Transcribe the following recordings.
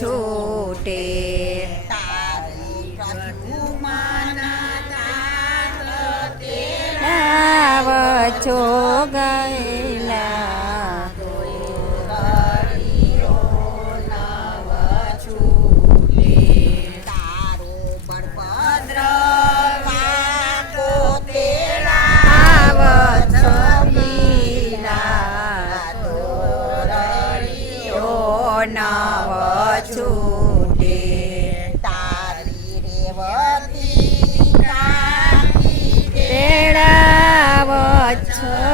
છૂટે. છો ગયેલા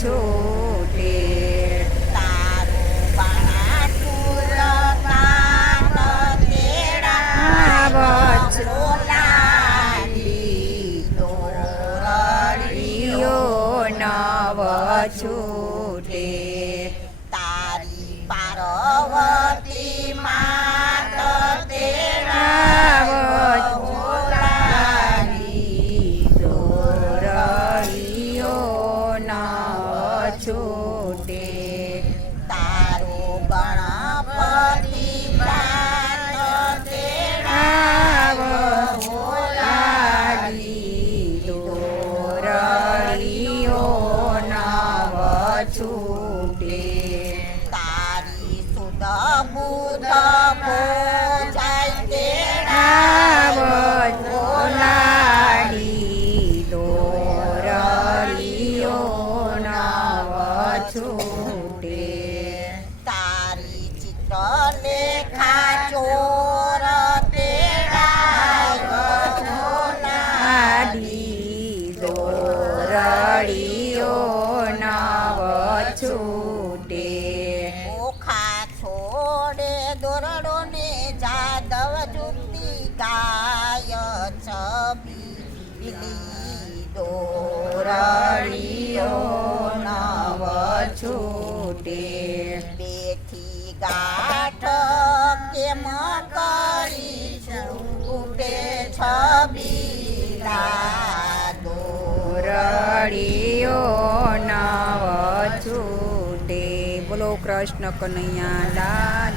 છૂટે તારું બાણાસુર કાન તેડા વચ બોલાડી તો યો નવ છૂટે તારી પાર્વતી માત છૂટે. તારું ગણપતિ છૂટે તારી સુધ છૂટે ઓખા છોડે દોરડો ને જાદવ જુક્તિ ગાય છબી દોરડિયો કૃષ્ણ કનૈયા લાલ